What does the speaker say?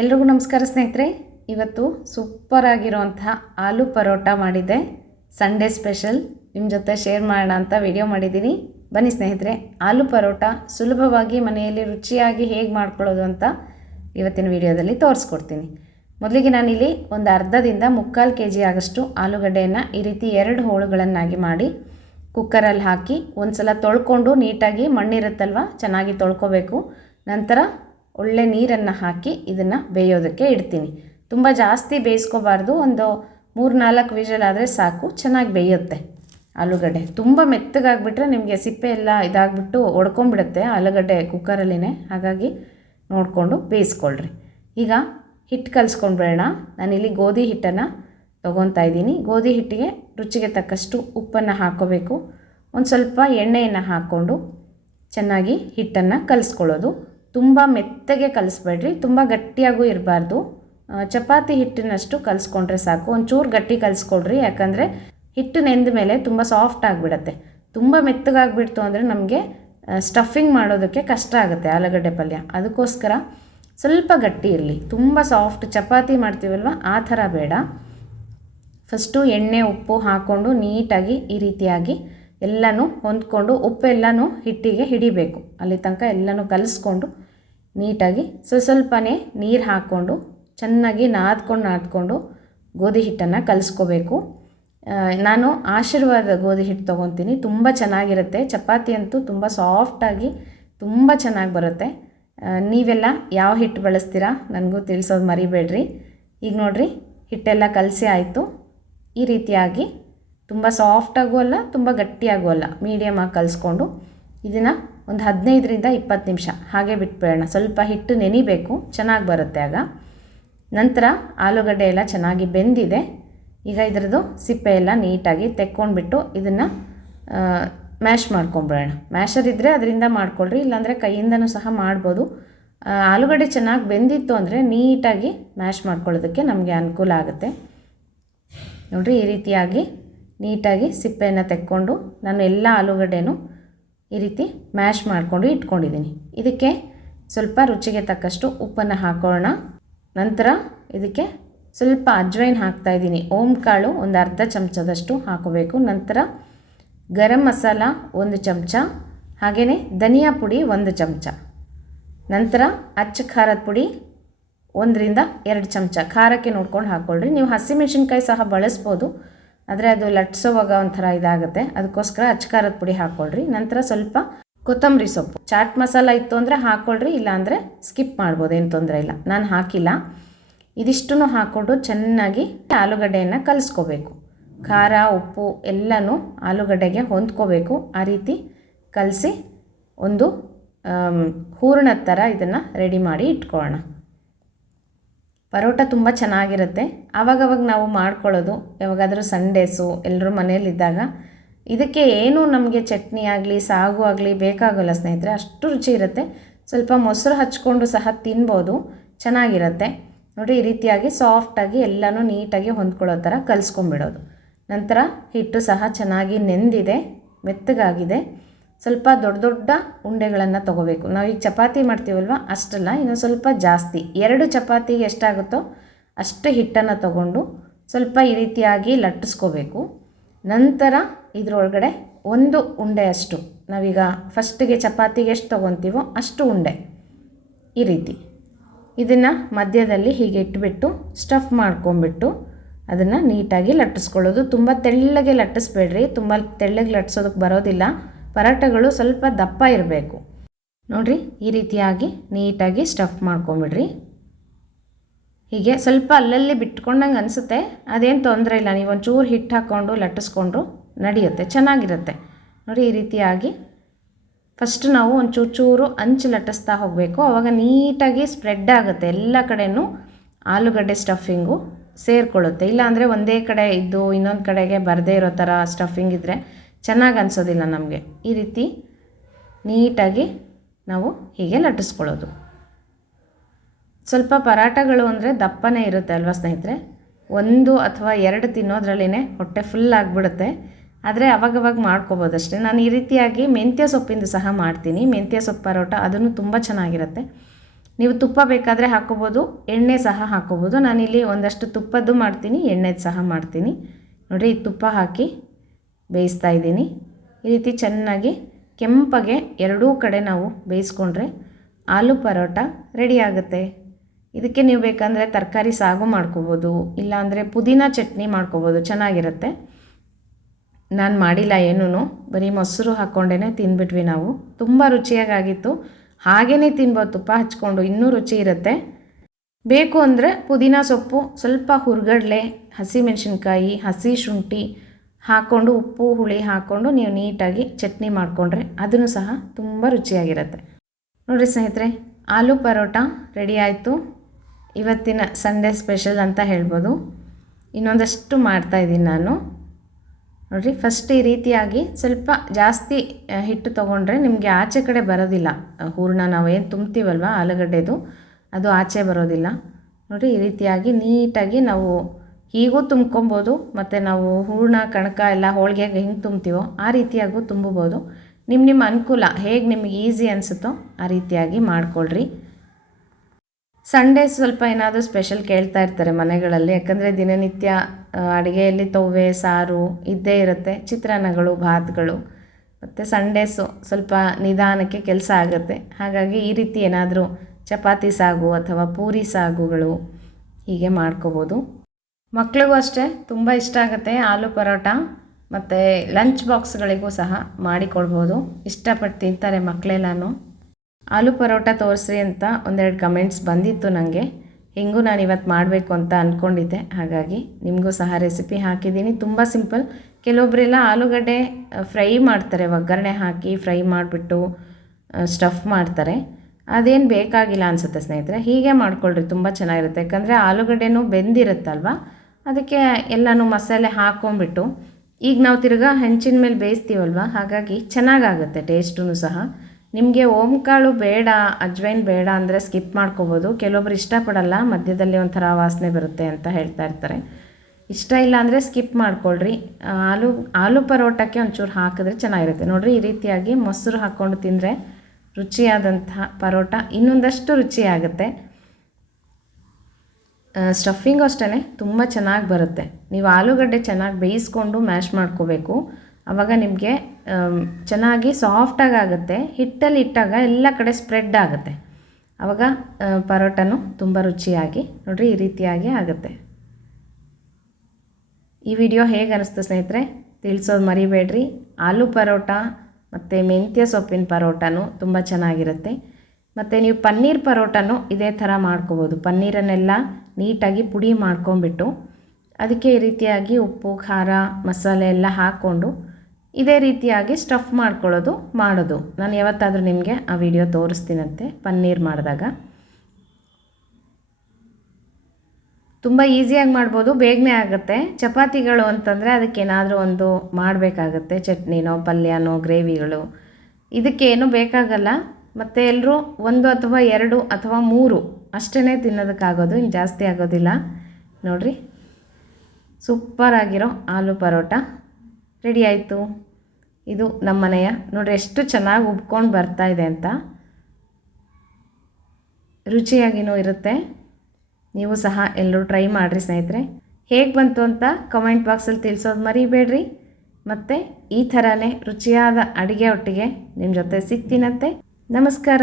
ಎಲ್ರಿಗೂ ನಮಸ್ಕಾರ ಸ್ನೇಹಿತರೆ. ಇವತ್ತು ಸೂಪರ್ ಆಗಿರುವಂತಹ ಆಲೂ ಪರೋಟ ಮಾಡಿದ್ದೆ. ಸಂಡೇ ಸ್ಪೆಷಲ್ ನಿಮ್ಮ ಜೊತೆ ಶೇರ್ ಮಾಡೋಣ ಅಂತ ವಿಡಿಯೋ ಮಾಡಿದ್ದೀನಿ. ಬನ್ನಿ ಸ್ನೇಹಿತರೆ, ಆಲೂ ಪರೋಟ ಸುಲಭವಾಗಿ ಮನೆಯಲ್ಲಿ ರುಚಿಯಾಗಿ ಹೇಗೆ ಮಾಡ್ಕೊಳ್ಳೋದು ಅಂತ ಇವತ್ತಿನ ವಿಡಿಯೋದಲ್ಲಿ ತೋರಿಸ್ಕೊಡ್ತೀನಿ. ಮೊದಲಿಗೆ ನಾನಿಲ್ಲಿ ಒಂದು ಅರ್ಧದಿಂದ 3/4 kg ಆಗಷ್ಟು ಆಲೂಗಡ್ಡೆಯನ್ನು ಈ ರೀತಿ 2 ಹೋಳುಗಳನ್ನಾಗಿ ಮಾಡಿ ಕುಕ್ಕರಲ್ಲಿ ಹಾಕಿ ಒಂದು ಸಲ ತೊಳ್ಕೊಂಡು ನೀಟಾಗಿ ಮಣ್ಣಿರುತ್ತಲ್ವ ಚೆನ್ನಾಗಿ ತೊಳ್ಕೊಬೇಕು. ನಂತರ ಒಳ್ಳೆ ನೀರನ್ನು ಹಾಕಿ ಇದನ್ನು ಬೇಯೋದಕ್ಕೆ ಇಡ್ತೀನಿ. ತುಂಬ ಜಾಸ್ತಿ ಬೇಯಿಸ್ಕೋಬಾರ್ದು, ಒಂದು 3-4 ವಿಷಲ್ ಆದರೆ ಸಾಕು, ಚೆನ್ನಾಗಿ ಬೇಯುತ್ತೆ. ಆಲೂಗಡ್ಡೆ ತುಂಬ ಮೆತ್ತಗಾಗ್ಬಿಟ್ರೆ ನಿಮಗೆ ಸಿಪ್ಪೆ ಎಲ್ಲ ಇದಾಗ್ಬಿಟ್ಟು ಒಡ್ಕೊಂಬಿಡುತ್ತೆ ಆಲೂಗಡ್ಡೆ ಕುಕ್ಕರಲ್ಲಿನೇ. ಹಾಗಾಗಿ ನೋಡಿಕೊಂಡು ಬೇಯಿಸ್ಕೊಳ್ರಿ. ಈಗ ಹಿಟ್ಟು ಕಲಿಸ್ಕೊಂಡ್ಬೇಡ. ನಾನಿಲ್ಲಿ ಗೋಧಿ ಹಿಟ್ಟನ್ನು ತೊಗೊತಾ ಇದ್ದೀನಿ. ಗೋಧಿ ಹಿಟ್ಟಿಗೆ ರುಚಿಗೆ ತಕ್ಕಷ್ಟು ಉಪ್ಪನ್ನು ಹಾಕ್ಕೋಬೇಕು. ಒಂದು ಸ್ವಲ್ಪ ಎಣ್ಣೆಯನ್ನು ಹಾಕ್ಕೊಂಡು ಚೆನ್ನಾಗಿ ಹಿಟ್ಟನ್ನು ಕಲಿಸ್ಕೊಳ್ಳೋದು. ತುಂಬ ಮೆತ್ತಗೆ ಕಲಿಸ್ಬೇಡ್ರಿ, ತುಂಬ ಗಟ್ಟಿಯಾಗೂ ಇರಬಾರ್ದು. ಚಪಾತಿ ಹಿಟ್ಟಿನಷ್ಟು ಕಲಿಸ್ಕೊಂಡ್ರೆ ಸಾಕು. ಒಂಚೂರು ಗಟ್ಟಿ ಕಲಿಸ್ಕೊಳ್ರಿ, ಯಾಕಂದರೆ ಹಿಟ್ಟು ನೆಂದ ಮೇಲೆ ತುಂಬ ಸಾಫ್ಟ್ ಆಗಿಬಿಡತ್ತೆ. ತುಂಬ ಮೆತ್ತಗಾಗ್ಬಿಡ್ತು ಅಂದರೆ ನಮಗೆ ಸ್ಟಫಿಂಗ್ ಮಾಡೋದಕ್ಕೆ ಕಷ್ಟ ಆಗುತ್ತೆ ಆಲೂಗಡ್ಡೆ ಪಲ್ಯ. ಅದಕ್ಕೋಸ್ಕರ ಸ್ವಲ್ಪ ಗಟ್ಟಿ ಇರಲಿ. ತುಂಬ ಸಾಫ್ಟ್ ಚಪಾತಿ ಮಾಡ್ತೀವಲ್ವ ಆ ಥರ ಬೇಡ. ಫಸ್ಟು ಎಣ್ಣೆ ಉಪ್ಪು ಹಾಕ್ಕೊಂಡು ನೀಟಾಗಿ ಈ ರೀತಿಯಾಗಿ ಎಲ್ಲನೂ ಹೊಂದ್ಕೊಂಡು ಉಪ್ಪೆಲ್ಲನೂ ಹಿಟ್ಟಿಗೆ ಹಿಡಿಬೇಕು. ಅಲ್ಲಿ ತನಕ ಎಲ್ಲನೂ ಕಲಿಸ್ಕೊಂಡು ನೀಟಾಗಿ ಸ್ವಲ್ಪನೇ ನೀರು ಹಾಕ್ಕೊಂಡು ಚೆನ್ನಾಗಿ ನಾದ್ಕೊಂಡು ಗೋಧಿ ಹಿಟ್ಟನ್ನು ಕಲಿಸ್ಕೋಬೇಕು. ನಾನು ಆಶೀರ್ವಾದ ಗೋಧಿ ಹಿಟ್ಟು ತೊಗೊತೀನಿ. ತುಂಬ ಚೆನ್ನಾಗಿರುತ್ತೆ. ಚಪಾತಿ ಅಂತೂ ತುಂಬ ಸಾಫ್ಟಾಗಿ ತುಂಬ ಚೆನ್ನಾಗಿ ಬರುತ್ತೆ. ನೀವೆಲ್ಲ ಯಾವ ಹಿಟ್ಟು ಬಳಸ್ತೀರಾ ನನಗೂ ತಿಳಿಸೋದು ಮರಿಬೇಡ್ರಿ. ಈಗ ನೋಡಿರಿ, ಹಿಟ್ಟೆಲ್ಲ ಕಲಸಿ ಆಯಿತು. ಈ ರೀತಿಯಾಗಿ ತುಂಬ ಸಾಫ್ಟಾಗೂ ಅಲ್ಲ, ತುಂಬ ಗಟ್ಟಿಯಾಗೂ ಅಲ್ಲ, ಮೀಡಿಯಮಾಗಿ ಕಲಿಸ್ಕೊಂಡು ಇದನ್ನು ಒಂದು 15-20 ನಿಮಿಷ ಹಾಗೆ ಬಿಟ್ಬೇಡ. ಸ್ವಲ್ಪ ಹಿಟ್ಟು ನೆನಿಬೇಕು, ಚೆನ್ನಾಗಿ ಬರುತ್ತೆ ಆಗ. ನಂತರ ಆಲೂಗಡ್ಡೆ ಎಲ್ಲ ಚೆನ್ನಾಗಿ ಬೆಂದಿದೆ. ಈಗ ಇದರದ್ದು ಸಿಪ್ಪೆ ಎಲ್ಲ ನೀಟಾಗಿ ತೆಕ್ಕೊಂಡ್ಬಿಟ್ಟು ಇದನ್ನು ಮ್ಯಾಶ್ ಮಾಡ್ಕೊಂಬಿಡೋಣ. ಮ್ಯಾಶರ್ ಇದ್ದರೆ ಅದರಿಂದ ಮಾಡ್ಕೊಳ್ರಿ, ಇಲ್ಲಾಂದರೆ ಕೈಯಿಂದನೂ ಸಹ ಮಾಡ್ಬೋದು. ಆಲೂಗಡ್ಡೆ ಚೆನ್ನಾಗಿ ಬೆಂದಿತ್ತು ಅಂದರೆ ನೀಟಾಗಿ ಮ್ಯಾಶ್ ಮಾಡ್ಕೊಳ್ಳೋದಕ್ಕೆ ನಮಗೆ ಅನುಕೂಲ ಆಗುತ್ತೆ. ನೋಡಿರಿ, ಈ ರೀತಿಯಾಗಿ ನೀಟಾಗಿ ಸಿಪ್ಪೆಯನ್ನು ತೆಕ್ಕೊಂಡು ನಾನು ಎಲ್ಲ ಆಲೂಗಡ್ಡೆನೂ ಈ ರೀತಿ ಮ್ಯಾಶ್ ಮಾಡಿಕೊಂಡು ಇಟ್ಕೊಂಡಿದ್ದೀನಿ. ಇದಕ್ಕೆ ಸ್ವಲ್ಪ ರುಚಿಗೆ ತಕ್ಕಷ್ಟು ಉಪ್ಪನ್ನು ಹಾಕೋಣ. ನಂತರ ಇದಕ್ಕೆ ಸ್ವಲ್ಪ ಅಜ್ವೈನ್ ಹಾಕ್ತಾಯಿದ್ದೀನಿ. ಕಾಳು ಒಂದು ಅರ್ಧ ಚಮಚದಷ್ಟು ಹಾಕೋಬೇಕು. ನಂತರ ಗರಂ ಮಸಾಲ 1 ಚಮಚ, ಹಾಗೆಯೇ ಧನಿಯಾ ಪುಡಿ 1 ಚಮಚ. ನಂತರ ಅಚ್ಚ ಖಾರದ ಪುಡಿ 1-2 ಚಮಚ. ಖಾರಕ್ಕೆ ನೋಡ್ಕೊಂಡು ಹಾಕ್ಕೊಳ್ರಿ. ನೀವು ಹಸಿಮೆಣಸಿನ್ಕಾಯಿ ಸಹ ಬಳಸ್ಬೋದು, ಆದರೆ ಅದು ಲಟ್ಸೋವಾಗ ಒಂಥರ ಇದಾಗುತ್ತೆ. ಅದಕ್ಕೋಸ್ಕರ ಅಚ್ಚ ಖಾರದ ಪುಡಿ ಹಾಕ್ಕೊಳ್ರಿ. ನಂತರ ಸ್ವಲ್ಪ ಕೊತ್ತಂಬರಿ ಸೊಪ್ಪು, ಚಾಟ್ ಮಸಾಲ ಇತ್ತು ಅಂದರೆ ಹಾಕ್ಕೊಳ್ರಿ, ಇಲ್ಲಾಂದರೆ ಸ್ಕಿಪ್ ಮಾಡ್ಬೋದು, ಏನು ತೊಂದರೆ ಇಲ್ಲ. ನಾನು ಹಾಕಿಲ್ಲ. ಇದಿಷ್ಟನ್ನು ಹಾಕ್ಕೊಂಡು ಚೆನ್ನಾಗಿ ಆಲೂಗಡ್ಡೆಯನ್ನು ಕಲಿಸ್ಕೋಬೇಕು. ಖಾರ ಉಪ್ಪು ಎಲ್ಲನೂ ಆಲೂಗಡ್ಡೆಗೆ ಹೊಂದ್ಕೋಬೇಕು. ಆ ರೀತಿ ಕಲಸಿ ಒಂದು ಹೂರಣದ ಥರ ಇದನ್ನು ರೆಡಿ ಮಾಡಿ ಇಟ್ಕೊಳ್ಳೋಣ. ಪರೋಟ ತುಂಬ ಚೆನ್ನಾಗಿರುತ್ತೆ. ಆವಾಗವಾಗ ನಾವು ಮಾಡ್ಕೊಳ್ಳೋದು, ಯಾವಾಗಾದರೂ ಸಂಡೇಸು ಎಲ್ಲರೂ ಮನೆಯಲ್ಲಿದ್ದಾಗ. ಇದಕ್ಕೆ ಏನು ನಮಗೆ ಚಟ್ನಿ ಆಗಲಿ ಸಾಗು ಆಗಲಿ ಬೇಕಾಗೋಲ್ಲ ಸ್ನೇಹಿತರೆ, ಅಷ್ಟು ರುಚಿ ಇರುತ್ತೆ. ಸ್ವಲ್ಪ ಮೊಸರು ಹಚ್ಕೊಂಡು ಸಹ ತಿನ್ಬೋದು, ಚೆನ್ನಾಗಿರುತ್ತೆ. ನೋಡಿ, ಈ ರೀತಿಯಾಗಿ ಸಾಫ್ಟಾಗಿ ಎಲ್ಲನೂ ನೀಟಾಗಿ ಹೊಂದ್ಕೊಳ್ಳೋ ಥರ ಕಲಿಸ್ಕೊಂಬಿಡೋದು. ನಂತರ ಹಿಟ್ಟು ಸಹ ಚೆನ್ನಾಗಿ ನೆಂದಿದೆ, ಮೆತ್ತಗಾಗಿದೆ. ಸ್ವಲ್ಪ ದೊಡ್ಡ ದೊಡ್ಡ ಉಂಡೆಗಳನ್ನು ತೊಗೋಬೇಕು. ನಾವೀಗ ಚಪಾತಿ ಮಾಡ್ತೀವಲ್ವ ಅಷ್ಟಲ್ಲ, ಇನ್ನು ಸ್ವಲ್ಪ ಜಾಸ್ತಿ, 2 ಚಪಾತಿಗೆ ಎಷ್ಟಾಗುತ್ತೋ ಅಷ್ಟು ಹಿಟ್ಟನ್ನು ತೊಗೊಂಡು ಸ್ವಲ್ಪ ಈ ರೀತಿಯಾಗಿ ಲಟ್ಟಿಸ್ಕೋಬೇಕು. ನಂತರ ಇದರೊಳಗಡೆ 1 ಉಂಡೆ ಅಷ್ಟು, ನಾವೀಗ ಫಸ್ಟಿಗೆ ಚಪಾತಿಗೆ ಎಷ್ಟು ತೊಗೊತೀವೋ ಅಷ್ಟು ಉಂಡೆ ಈ ರೀತಿ ಇದನ್ನು ಮಧ್ಯದಲ್ಲಿ ಹೀಗೆ ಇಟ್ಬಿಟ್ಟು ಸ್ಟಫ್ ಮಾಡ್ಕೊಂಬಿಟ್ಟು ಅದನ್ನು ನೀಟಾಗಿ ಲಟ್ಟಿಸ್ಕೊಳ್ಳೋದು. ತುಂಬ ತೆಳ್ಳಗೆ ಲಟ್ಟಿಸ್ಬೇಡ್ರಿ, ತುಂಬ ತೆಳ್ಳಗೆ ಲಟ್ಟಿಸೋದಕ್ಕೆ ಬರೋದಿಲ್ಲ. ಪರೋಟಗಳು ಸ್ವಲ್ಪ ದಪ್ಪ ಇರಬೇಕು. ನೋಡಿರಿ, ಈ ರೀತಿಯಾಗಿ ನೀಟಾಗಿ ಸ್ಟಫ್ ಮಾಡ್ಕೊಂಬಿಡ್ರಿ. ಹೀಗೆ ಸ್ವಲ್ಪ ಅಲ್ಲಲ್ಲಿ ಬಿಟ್ಕೊಂಡಂಗೆ ಅನಿಸುತ್ತೆ, ಅದೇನು ತೊಂದರೆ ಇಲ್ಲ. ನೀವು ಒಂಚೂರು ಹಿಟ್ಟು ಹಾಕ್ಕೊಂಡು ಲಟ್ಟಿಸ್ಕೊಂಡ್ರು ನಡೆಯುತ್ತೆ, ಚೆನ್ನಾಗಿರುತ್ತೆ. ನೋಡಿ, ಈ ರೀತಿಯಾಗಿ ಫಸ್ಟ್ ನಾವು ಒಂಚೂರು ಅಂಚು ಲಟ್ಟಿಸ್ತಾ ಹೋಗಬೇಕು. ಆವಾಗ ನೀಟಾಗಿ ಸ್ಪ್ರೆಡ್ ಆಗುತ್ತೆ, ಎಲ್ಲ ಕಡೆಯೂ ಆಲೂಗಡ್ಡೆ ಸ್ಟಫಿಂಗು ಸೇರಿಕೊಳ್ಳುತ್ತೆ. ಇಲ್ಲಾಂದರೆ ಒಂದೇ ಕಡೆ ಇದ್ದು ಇನ್ನೊಂದು ಕಡೆಗೆ ಬರದೇ ಇರೋ ಥರ ಸ್ಟಫಿಂಗ್ ಇದ್ದರೆ ಚೆನ್ನಾಗಿ ಅನಿಸೋದಿಲ್ಲ ನಮಗೆ. ಈ ರೀತಿ ನೀಟಾಗಿ ನಾವು ಹೀಗೆ ಲಟ್ಟಿಸ್ಕೊಳ್ಳೋದು. ಸ್ವಲ್ಪ ಪರಾಟಗಳು ಅಂದರೆ ದಪ್ಪನೇ ಇರುತ್ತೆ ಅಲ್ವಾ ಸ್ನೇಹಿತರೆ, 1 ಅಥವಾ 2 ತಿನ್ನೋದ್ರಲ್ಲೇ ಹೊಟ್ಟೆ ಫುಲ್ ಆಗಿಬಿಡುತ್ತೆ. ಆದರೆ ಅವಾಗವಾಗ ಮಾಡ್ಕೋಬೋದು ಅಷ್ಟೇ. ನಾನು ಈ ರೀತಿಯಾಗಿ ಮೆಂತ್ಯ ಸೊಪ್ಪಿಂದು ಸಹ ಮಾಡ್ತೀನಿ. ಮೆಂತ್ಯ ಸೊಪ್ಪು ಪರೋಟ ಅದನ್ನು ತುಂಬ ಚೆನ್ನಾಗಿರುತ್ತೆ. ನೀವು ತುಪ್ಪ ಬೇಕಾದರೆ ಹಾಕ್ಕೋಬೋದು, ಎಣ್ಣೆ ಸಹ ಹಾಕ್ಕೋಬೋದು. ನಾನಿಲ್ಲಿ ಒಂದಷ್ಟು ತುಪ್ಪದ್ದು ಮಾಡ್ತೀನಿ, ಎಣ್ಣೆದು ಸಹ ಮಾಡ್ತೀನಿ. ನೋಡಿರಿ, ತುಪ್ಪ ಹಾಕಿ ಬೇಯಿಸ್ತಾ ಇದ್ದೀನಿ. ಈ ರೀತಿ ಚೆನ್ನಾಗಿ ಕೆಂಪಗೆ ಎರಡೂ ಕಡೆ ನಾವು ಬೇಯಿಸ್ಕೊಂಡ್ರೆ ಆಲೂ ಪರೋಟ ರೆಡಿ ಆಗುತ್ತೆ. ಇದಕ್ಕೆ ನೀವು ಬೇಕಂದರೆ ತರಕಾರಿ ಸಾಗು ಮಾಡ್ಕೋಬೋದು, ಇಲ್ಲಾಂದರೆ ಪುದೀನ ಚಟ್ನಿ ಮಾಡ್ಕೋಬೋದು, ಚೆನ್ನಾಗಿರುತ್ತೆ. ನಾನು ಮಾಡಿಲ್ಲ ಏನೂ, ಬರೀ ಮೊಸರು ಹಾಕ್ಕೊಂಡೇ ತಿಂದ್ಬಿಟ್ವಿ ನಾವು. ತುಂಬ ರುಚಿಯಾಗಿತ್ತು. ಹಾಗೇ ತಿನ್ಬೋದು, ತುಪ್ಪ ಹಚ್ಕೊಂಡು ಇನ್ನೂ ರುಚಿ ಇರುತ್ತೆ. ಬೇಕು ಅಂದರೆ ಪುದೀನ ಸೊಪ್ಪು, ಸ್ವಲ್ಪ ಹುರ್ಗಡ್ಲೆ, ಹಸಿಮೆಣಸಿನ್ಕಾಯಿ, ಹಸಿ ಶುಂಠಿ ಹಾಕ್ಕೊಂಡು ಉಪ್ಪು ಹುಳಿ ಹಾಕ್ಕೊಂಡು ನೀವು ನೀಟಾಗಿ ಚಟ್ನಿ ಮಾಡಿಕೊಂಡ್ರೆ ಅದನ್ನು ಸಹ ತುಂಬ ರುಚಿಯಾಗಿರುತ್ತೆ. ನೋಡಿರಿ ಸ್ನೇಹಿತರೆ, ಆಲೂ ಪರೋಟ ರೆಡಿ ಆಯಿತು. ಇವತ್ತಿನ ಸಂಡೇ ಸ್ಪೆಷಲ್ ಅಂತ ಹೇಳ್ಬೋದು. ಇನ್ನೊಂದಷ್ಟು ಮಾಡ್ತಾಯಿದ್ದೀನಿ ನಾನು. ನೋಡಿರಿ, ಫಸ್ಟ್ ಈ ರೀತಿಯಾಗಿ ಸ್ವಲ್ಪ ಜಾಸ್ತಿ ಹಿಟ್ಟು ತೊಗೊಂಡ್ರೆ ನಿಮಗೆ ಆಚೆ ಕಡೆ ಬರೋದಿಲ್ಲ. ಹೂರಣ ನಾವೇನು ತುಂಬ್ತೀವಲ್ವ ಆಲೂಗಡ್ಡೆದು, ಅದು ಆಚೆ ಬರೋದಿಲ್ಲ. ನೋಡಿ, ಈ ರೀತಿಯಾಗಿ ನೀಟಾಗಿ ನಾವು ಹೀಗೂ ತುಂಬ್ಕೊಬೋದು, ಮತ್ತು ನಾವು ಹೂರಣ ಕಣಕ ಎಲ್ಲ ಹೋಳಿಗೆಗೆ ಹೆಂಗೆ ತುಂಬ್ತೀವೋ ಆ ರೀತಿಯಾಗೂ ತುಂಬಬೋದು. ನಿಮ್ಮ ಅನುಕೂಲ, ಹೇಗೆ ನಿಮಗೆ ಈಸಿ ಅನಿಸುತ್ತೋ ಆ ರೀತಿಯಾಗಿ ಮಾಡ್ಕೊಳ್ರಿ. ಸಂಡೇ ಸ್ವಲ್ಪ ಏನಾದರೂ ಸ್ಪೆಷಲ್ ಕೇಳ್ತಾ ಇರ್ತಾರೆ ಮನೆಗಳಲ್ಲಿ, ಯಾಕಂದರೆ ದಿನನಿತ್ಯ ಅಡುಗೆಯಲ್ಲಿ ತವ್ವೆ ಸಾರು ಇದ್ದೇ ಇರುತ್ತೆ, ಚಿತ್ರಾನ್ನಗಳು, ಭಾತ್ಗಳು. ಮತ್ತು ಸಂಡೇಸು ಸ್ವಲ್ಪ ನಿಧಾನಕ್ಕೆ ಕೆಲಸ ಆಗುತ್ತೆ. ಹಾಗಾಗಿ ಈ ರೀತಿ ಏನಾದರೂ ಚಪಾತಿ ಸಾಗು ಅಥವಾ ಪೂರಿ ಸಾಗುಗಳು ಹೀಗೆ ಮಾಡ್ಕೋಬೋದು. ಮಕ್ಳಿಗೂ ಅಷ್ಟೇ ತುಂಬ ಇಷ್ಟ ಆಗುತ್ತೆ ಆಲೂ ಪರೋಟ. ಮತ್ತು ಲಂಚ್ ಬಾಕ್ಸ್ಗಳಿಗೂ ಸಹ ಮಾಡಿಕೊಡ್ಬೋದು, ಇಷ್ಟಪಟ್ಟು ತಿಂತಾರೆ ಮಕ್ಕಳೆಲ್ಲನೂ. ಆಲೂ ಪರೋಟ ತೋರಿಸ್ರಿ ಅಂತ ಒಂದೆರಡು ಕಮೆಂಟ್ಸ್ ಬಂದಿತ್ತು ನನಗೆ. ಹೆಂಗೂ ನಾನು ಇವತ್ತು ಮಾಡಬೇಕು ಅಂತ ಅಂದ್ಕೊಂಡಿದ್ದೆ, ಹಾಗಾಗಿ ನಿಮಗೂ ಸಹ ರೆಸಿಪಿ ಹಾಕಿದ್ದೀನಿ. ತುಂಬ ಸಿಂಪಲ್. ಕೆಲವೊಬ್ಬರೆಲ್ಲ ಆಲೂಗಡ್ಡೆ ಫ್ರೈ ಮಾಡ್ತಾರೆ, ಒಗ್ಗರಣೆ ಹಾಕಿ ಫ್ರೈ ಮಾಡಿಬಿಟ್ಟು ಸ್ಟಫ್ ಮಾಡ್ತಾರೆ. ಅದೇನು ಬೇಕಾಗಿಲ್ಲ ಅನಿಸುತ್ತೆ ಸ್ನೇಹಿತರೆ. ಹೀಗೆ ಮಾಡ್ಕೊಳ್ರಿ, ತುಂಬ ಚೆನ್ನಾಗಿರುತ್ತೆ. ಯಾಕಂದರೆ ಆಲೂಗಡ್ಡೆನೂ ಬೆಂದಿರುತ್ತಲ್ವ, ಅದಕ್ಕೆ ಎಲ್ಲನೂ ಮಸಾಲೆ ಹಾಕ್ಕೊಂಬಿಟ್ಟು ಈಗ ನಾವು ತಿರ್ಗಾ ಹೆಂಚಿನ ಮೇಲೆ ಬೇಯಿಸ್ತೀವಲ್ವ, ಹಾಗಾಗಿ ಚೆನ್ನಾಗಾಗುತ್ತೆ ಟೇಸ್ಟೂ ಸಹ. ನಿಮಗೆ ಓಂಕಾಳು ಬೇಡ, ಅಜ್ವೈನ್ ಬೇಡ ಅಂದರೆ ಸ್ಕಿಪ್ ಮಾಡ್ಕೋಬೋದು. ಕೆಲವೊಬ್ರು ಇಷ್ಟಪಡಲ್ಲ, ಮಧ್ಯದಲ್ಲಿ ಒಂಥರ ವಾಸನೆ ಬರುತ್ತೆ ಅಂತ ಹೇಳ್ತಾ ಇರ್ತಾರೆ. ಇಷ್ಟ ಇಲ್ಲ ಅಂದರೆ ಸ್ಕಿಪ್ ಮಾಡ್ಕೊಳ್ರಿ. ಆಲೂ ಪರೋಟಕ್ಕೆ ಒಂಚೂರು ಹಾಕಿದ್ರೆ ಚೆನ್ನಾಗಿರುತ್ತೆ. ನೋಡಿರಿ, ಈ ರೀತಿಯಾಗಿ ಮೊಸರು ಹಾಕ್ಕೊಂಡು ತಿಂದರೆ ರುಚಿಯಾದಂತಹ ಪರೋಟ ಇನ್ನೊಂದಷ್ಟು ರುಚಿಯಾಗುತ್ತೆ. ಸ್ಟಫಿಂಗು ಅಷ್ಟೇ ತುಂಬ ಚೆನ್ನಾಗಿ ಬರುತ್ತೆ. ನೀವು ಆಲೂಗಡ್ಡೆ ಚೆನ್ನಾಗಿ ಬೇಯಿಸ್ಕೊಂಡು ಮ್ಯಾಶ್ ಮಾಡ್ಕೋಬೇಕು. ಆವಾಗ ನಿಮಗೆ ಚೆನ್ನಾಗಿ ಸಾಫ್ಟಾಗಿ ಆಗುತ್ತೆ. ಹಿಟ್ಟಲ್ಲಿ ಇಟ್ಟಾಗ ಎಲ್ಲ ಕಡೆ ಸ್ಪ್ರೆಡ್ ಆಗುತ್ತೆ. ಆವಾಗ ಪರೋಟನೂ ತುಂಬ ರುಚಿಯಾಗಿ ನೋಡಿರಿ ಈ ರೀತಿಯಾಗಿ ಆಗುತ್ತೆ. ಈ ವಿಡಿಯೋ ಹೇಗೆ ಅನ್ನಿಸ್ತು ಸ್ನೇಹಿತರೆ ತಿಳಿಸೋದು ಮರಿಬೇಡ್ರಿ. ಆಲೂ ಪರೋಟ ಮತ್ತು ಮೆಂತ್ಯ ಸೊಪ್ಪಿನ ಪರೋಟನೂ ತುಂಬ ಚೆನ್ನಾಗಿರುತ್ತೆ. ಮತ್ತು ನೀವು ಪನ್ನೀರ್ ಪರೋಟನೂ ಇದೇ ಥರ ಮಾಡ್ಕೋಬೋದು. ಪನ್ನೀರನ್ನೆಲ್ಲ ನೀಟಾಗಿ ಪುಡಿ ಮಾಡ್ಕೊಂಬಿಟ್ಟು ಅದಕ್ಕೆ ಈ ರೀತಿಯಾಗಿ ಉಪ್ಪು ಖಾರ ಮಸಾಲೆ ಎಲ್ಲ ಹಾಕ್ಕೊಂಡು ಇದೇ ರೀತಿಯಾಗಿ ಸ್ಟಫ್ ಮಾಡೋದು. ನಾನು ಯಾವತ್ತಾದರೂ ನಿಮಗೆ ಆ ವಿಡಿಯೋ ತೋರಿಸ್ತೀನಂತೆ ಪನ್ನೀರ್ ಮಾಡಿದಾಗ. ತುಂಬ ಈಸಿಯಾಗಿ ಮಾಡ್ಬೋದು, ಬೇಗನೆ ಆಗುತ್ತೆ. ಚಪಾತಿಗಳು ಅಂತಂದರೆ ಅದಕ್ಕೇನಾದರೂ ಒಂದು ಮಾಡಬೇಕಾಗತ್ತೆ, ಚಟ್ನಿನೋ ಪಲ್ಯನೋ ಗ್ರೇವಿಗಳು. ಇದಕ್ಕೇನು ಬೇಕಾಗಲ್ಲ. ಮತ್ತು ಎಲ್ಲರೂ 1 ಅಥವಾ 2 ಅಥವಾ 3 ಅಷ್ಟೇ ತಿನ್ನೋದಕ್ಕಾಗೋದು, ಇನ್ನು ಜಾಸ್ತಿ ಆಗೋದಿಲ್ಲ. ನೋಡಿರಿ, ಸೂಪರಾಗಿರೋ ಆಲೂ ಪರೋಟ ರೆಡಿ ಆಯಿತು. ಇದು ನಮ್ಮ ಮನೆಯ ನೋಡಿರಿ ಎಷ್ಟು ಚೆನ್ನಾಗಿ ಉಬ್ಕೊಂಡು ಬರ್ತಾಯಿದೆ ಅಂತ. ರುಚಿಯಾಗಿಯೂ ಇರುತ್ತೆ. ನೀವು ಸಹ ಎಲ್ಲರೂ ಟ್ರೈ ಮಾಡಿರಿ ಸ್ನೇಹಿತರೆ. ಹೇಗೆ ಬಂತು ಅಂತ ಕಮೆಂಟ್ ಬಾಕ್ಸಲ್ಲಿ ತಿಳಿಸೋದು ಮರಿಬೇಡ್ರಿ. ಮತ್ತು ಈ ಥರನೇ ರುಚಿಯಾದ ಅಡುಗೆ ಒಟ್ಟಿಗೆ ನಿಮ್ಮ ಜೊತೆ ಸಿಗ್ತೀನಂತೆ. ನಮಸ್ಕಾರ.